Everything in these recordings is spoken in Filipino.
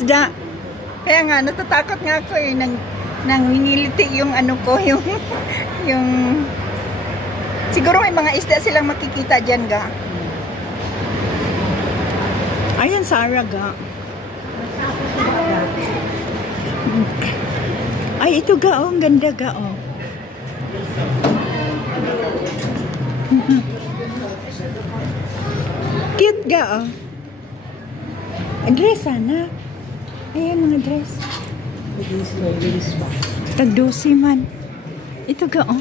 isda. Kaya nga, natatakot nga ako eh. Nangingiliti yung ano ko, yung siguro may mga isda silang makikita dyan ga. Ayan, Sarah ga. Ay, ito ga, oh. Ang ganda ga, oh. Cute ga, oh. Dress, sana. Ayan, mga dress. Tagdusi man. Ito ga, oh.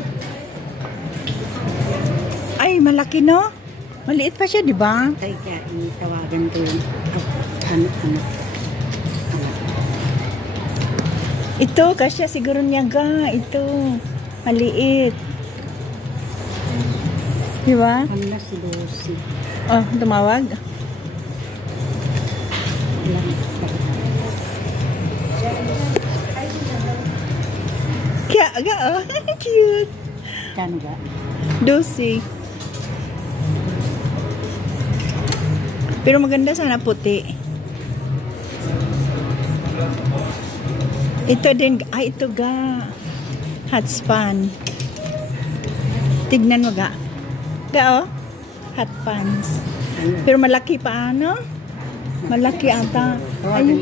Ay, malaki, no? Maliit pa siya, di ba? Ay, kaya itawagan ko yung anak. Ito, kasya siguro niya ga. Ito, maliit. Di ba? Ano si Lucy? Oh, tumawag. Kaya ga, oh. Cute. Kano ga? Lucy. Pero maganda sana puti. Ito din, ay ito ga. Hot span. Tignan mo ga. Ga, oh. Hot pans. Pero malaki pa, ano? Malaki ata. Ay.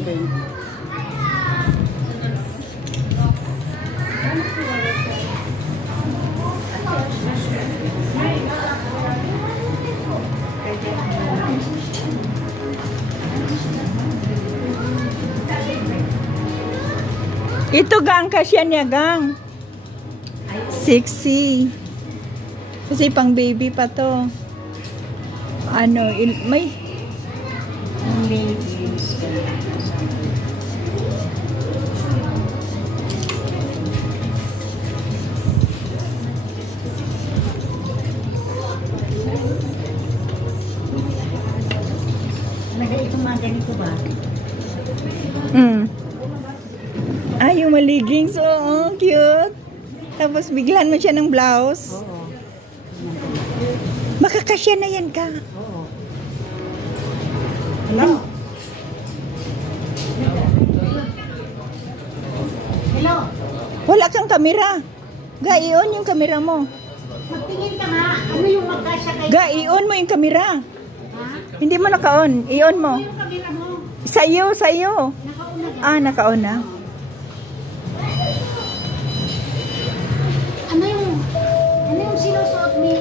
Ito gang kasya niya gang. Sexy. Kasi pang baby pa to. Ano, may Ito mga ganito ba? Ay, yung maligings. Oo, cute. Tapos biglan mo siya ng blouse. Oo. Makakasya na yan ka. Oo. Hello? Hello? Wala kang kamera. Ga, i-on yung kamera mo. Magtingin ka nga. Ano yung magkasya kayo? Ga, i-on mo yung kamera. Ha? Hindi mo naka-on. I-on mo. Ano yung kamera mo? Sa'yo, sa'yo. Nakauna ka. Ah, naka-on na. Ano yung sinusuot ni?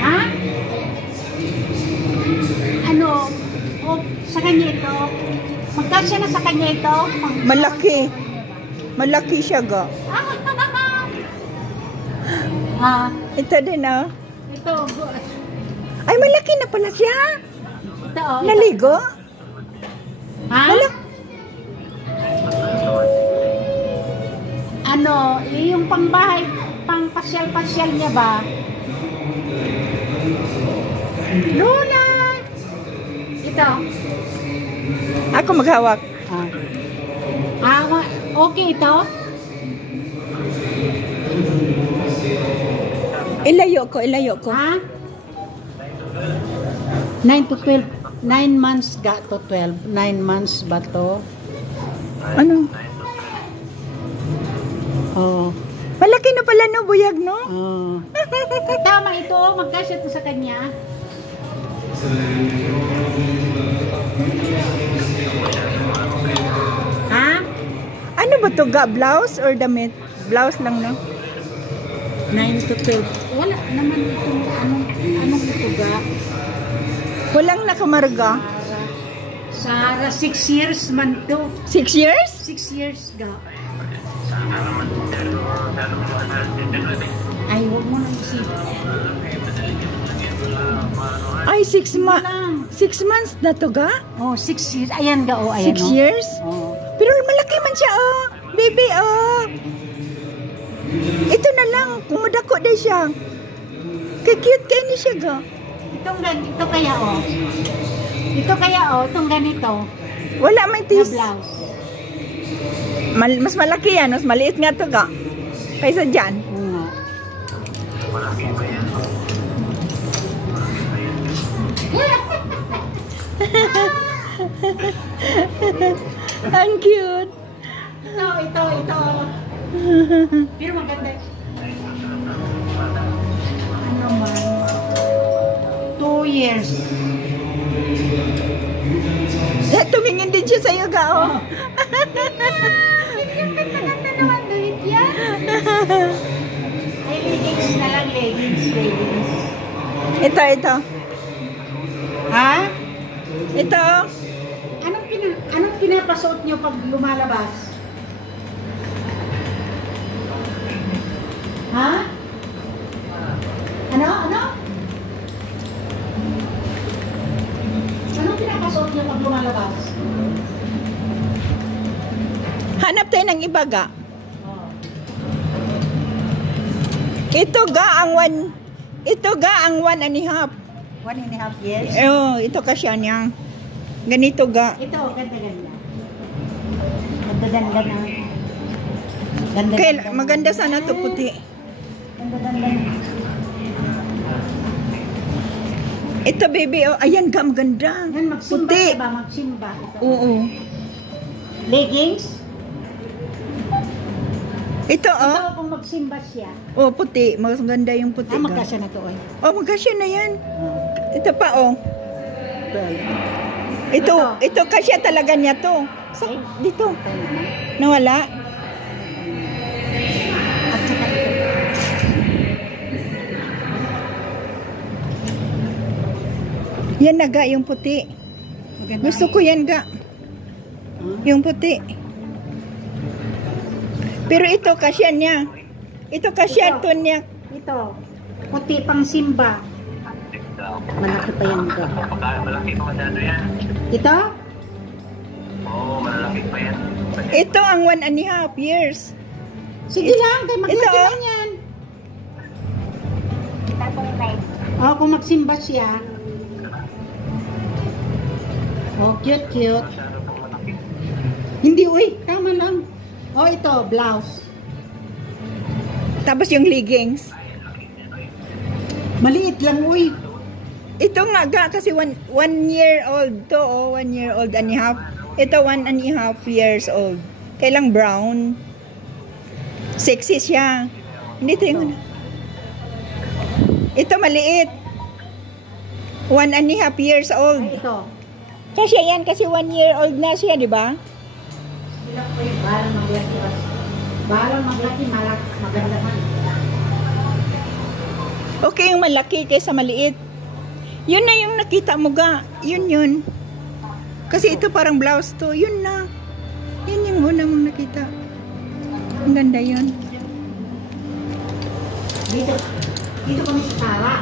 Ha? Ano? O, sa kanya ito? Magkasya na sa kanya ito? Malaki. Malaki siya ga. Ha? Ito din, oh. Ito. Ay, malaki na pala siya. Ito, oh. Naligo? Ha? Ano, yung pangbahay, pang pasyal-pasyal niya ba? Luna! Ito. Ako maghawak. Okay ito? Ilayo ko. Ha? 9 to 12. 9 months ga to 12. 9 months ba to? Ano? Oh. Malaki na pala, no, buyag, no? Oh. Tama ito, magkasya to sa kanya. Ha? Ano ba to ga? Blouse or damit? Blouse lang, no? 9 to 12. Wala naman itong anong ito ga? Walang nakamarga. Sarah, 6 years man to. 6 years? 6 years ga. Ay, huwag mo nang isipin. Ay, 6 months na to ga? Oh, 6 years. Ayan ga, oh, ayan. 6 years? Oh. Pero malaki man siya, oh. Baby, oh. Ito na lang, kumadako din siya. Kaya-cute kayo ni siya ga. Ito kaya, oh. Ito kaya, oh, itong ganito. Wala may Na tis. blouse. Mas malaki yan, mas maliit nga to ga. Kaysa dyan. Oo nga. Ang cute. Ito. Pero maganda. Ano man? 2 years. Tumingin din siya sa'yo, ga, oh. Ganda naman, David yan. Ay, leggings na lang, leggings. Ito. Ha? Ito. Anong pinapasuot nyo pag lumalabas? Ha? Ano? Anong pinapasuot nyo pag lumalabas? Hanap tayo ng iba, ga. Ito, ga, ang 1.5. 1.5 years? Oh, ito kasi niya. Ganito, ga. Ito, ganda-ganda. Ganda-ganda na. Kaya maganda sana to puti. Ganda-ganda na. Ito, baby, oh. Ayan, ga, maganda. Yan, magsimba Puti. ka ba? Magsimba. Ito. Oo. Leggings? Ito, oh. Ito, kung magsimba siya. Oh, puti. Maganda yung puti, ga. Magkasya na to, oy. Oh, magkasya na yan. Ito pa, oh. Ito kasya talaga niya to. Dito. Nawala. At saka ito. Yan na, ga, yung puti. Maganda. Gusto ko yan, ga. Yung puti. Pero ito, kasya niya. Ito kasya to niya. Ito. Puti pang simba. Malaki pa yan ka. Malaki pa masyado yan. Ito? Oo, malalaki pa yan. Ito ang 1.5 years. Sige lang, kay maglaki Ito, lang yan. Oh, kung magsimba siya. Oh, cute. Masyado pang malaki. Hindi, uy, tama lang. Oh, ito, blouse. Tapos yung leggings. Maliit lang, uy. Ito nga, ga, kasi 1 year old to, oh. 1 year old and a half. Ito 1.5 years old. Kailang brown. Sexy siya. Hindi ito yung... Ito maliit. 1.5 years old. Ay, ito. Kasi yan, kasi 1 year old na siya, di ba? Sila po yung balang maglaki. Balang maglaki, maganda man. Okay yung malaki kaysa maliit. Yun na yung nakita mo, ga. Yun. Kasi ito parang blouse to. Yun na. Yun yung una mong nakita. Ang ganda yun. Dito kami sa Tara.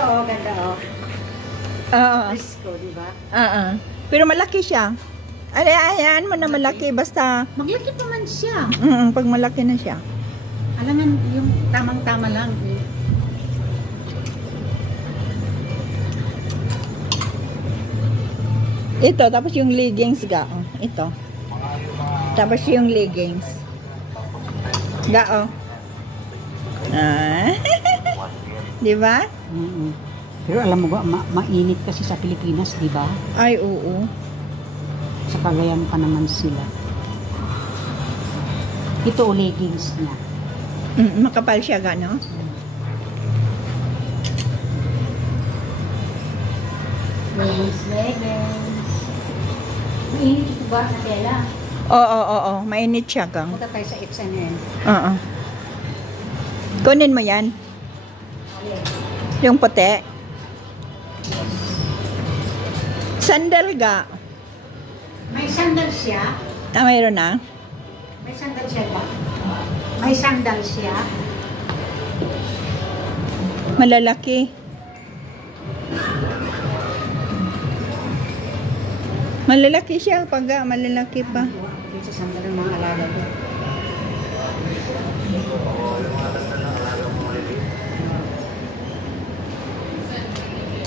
Oo, ganda oh. Oo. Frisco, di ba? Pero malaki siya. Ayan mo na malaki. Basta, Maglaki pa man siya. pag malaki na siya. Alangan yung tamang-tama lang. Eh. Ito, tapos yung leggings ga. Oh, ito. Tapos yung leggings. Gao. Ah. Di ba? Mm-mm. Pero alam mo ba, mainit kasi sa Pilipinas, di ba? Ay, oo. Sa Cagayan pa naman sila. Ito o leggings niya. Makapal siya ga, no? Leggings. Mainit ito ba na tela? Oo. Mainit siya gang. Punta tayo sa H&M. Oo. Kunin mo yan. Yung puti. Sandal ga. May sandal siya. Mayroon na. May sandal siya ba? May sandal siya. Malalaki. Malalaki siya pag malalaki pa. Yung sa sandal ng mga alaga ko.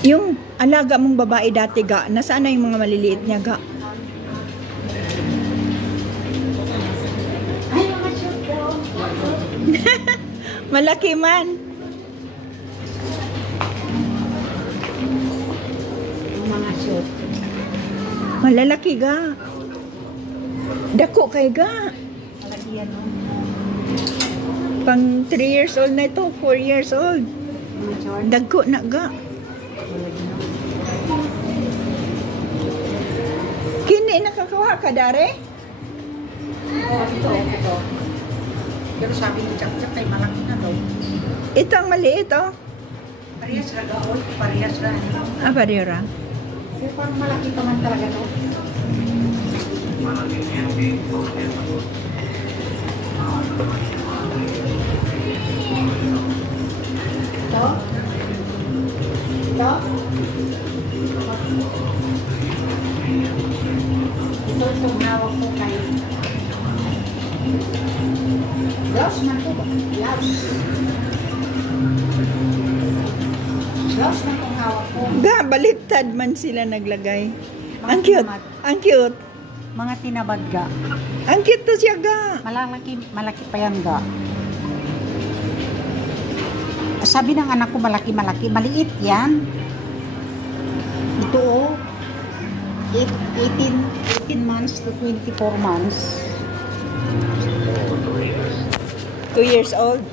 Yung alaga mong babae dati ga, nasaan na yung mga maliliit niya ga? Ay, mga shoot daw. Malaki man. Mga shoot. Malalaki ga. Dako kay ga. Malaki yan, no? Pang 3 years old na ito, 4 years old. Mga short. Dagko na ga. Kini nakakawa ka dare? Oh, ito. Pero sabi ni Chak-Chak ay malaki na daw. Ito ang maliit oh. Parehas na gaol, parehas na. Ah, barira. Pero parang malaki pa man talaga to. Ito? Ito? Ito itong hawak ko kay Blouse man to ba? Blouse. Blouse man itong hawak ko. Ga, baliktad man sila naglagay. Mga Ang cute. tinamad. Ang cute. Mga tinabad ga. Ang cute to siya ga. Malaki pa yan ga. Sabi ng anak ko malaki. Maliit yan. Ito oh. 18 months to 24 months. 2 years old.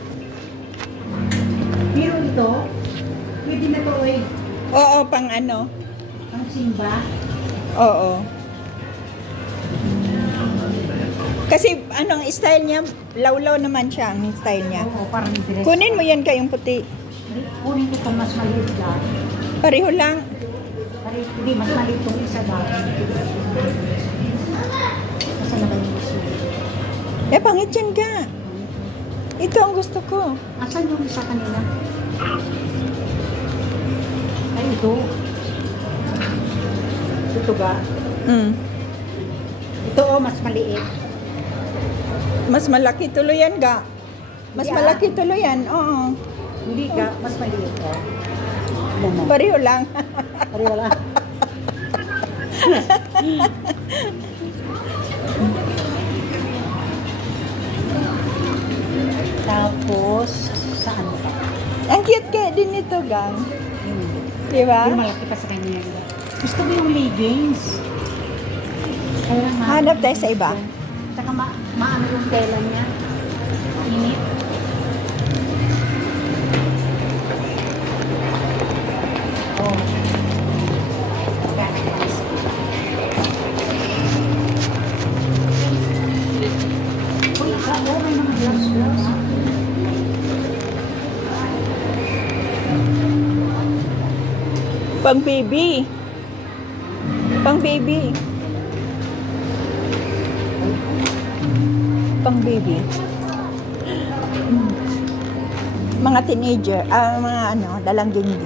Pero ito, pwede na to eh. Oo, pang ano. Ang simba. Oo. Kasi anong style niya, lawlaw naman siya ang style niya. Oo, parang dress. Kunin mo yan kayong puti. Kunin ko itong mas maliit lang. Pareho lang. Hindi, mas maliit itong isa lang. Kasi naman yung isa. Eh, pangit yan ga. Ito ang gusto ko. Asan yung isa kanina? Ay, ito. Ito ga. Ito oh, mas maliit. Mas malaki tuloy yan ga. Mas Yeah. malaki tuloy yan. Oo. Hindi ga, mas maliit oh. Ano mo? Pareho lang. Pareho lang. Tapos, saan pa? Ang cute kaya din ito gang. Di ba? Yung malaki pa sa kanya. Gusto mo yung leggings? Kaya Hanap tayo sa iba. Saka maano yung tela niya. Init. Oh. Uy, may mga gloves. Pang baby. Pang baby. Pang baby. Mga teenager, mga ano, dalang gindi.